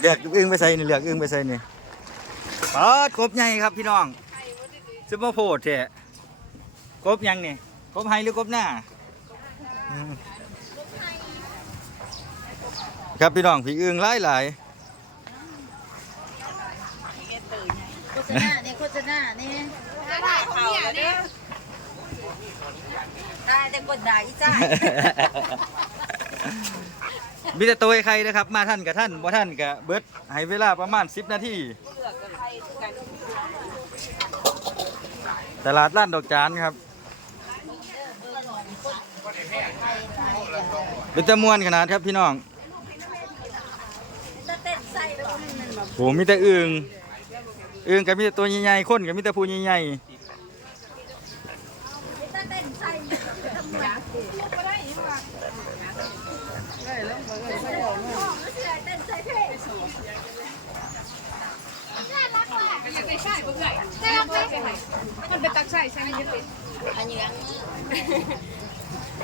เลือกอึ้งไปใส่นี่เลือกอึ้งไปใส่นี่ปอดกบใหญ่ครับพี่น้องซุปเปอร์โพดแท้กบยังนี่กบไฮหรือกบหน้าอืมครับพี่น้องพี่อึ้งหลายหลายโฆษณาเนี่ยโฆษณาเนี่ยได้เขาเนี่ยได้แต่กดด่าอีจ้า มีแต่ตัวใครนะครับ มาท่านกับท่านบ่ท่านกับเบิดให้เวลาประมาณ 10 นาทีตลาดล้านดอกจานครับเป็นตะมวนขนาดครับพี่น้องจะเต้นใส่แล้วก็มันแบบโหมีแต่อึ่งอึ่งกับมีแต่ตัวใหญ่ๆคนกับมีแต่ผู้ใหญ่จะเต้นใส่ทำไมก็ได้ยังไงได้แล้วมันก็ไม่ออกเต้นใส่เพลง ไม่ ใช่ไหมมันเป็นตักใส่ใช่ไหมยืดติดอันยัง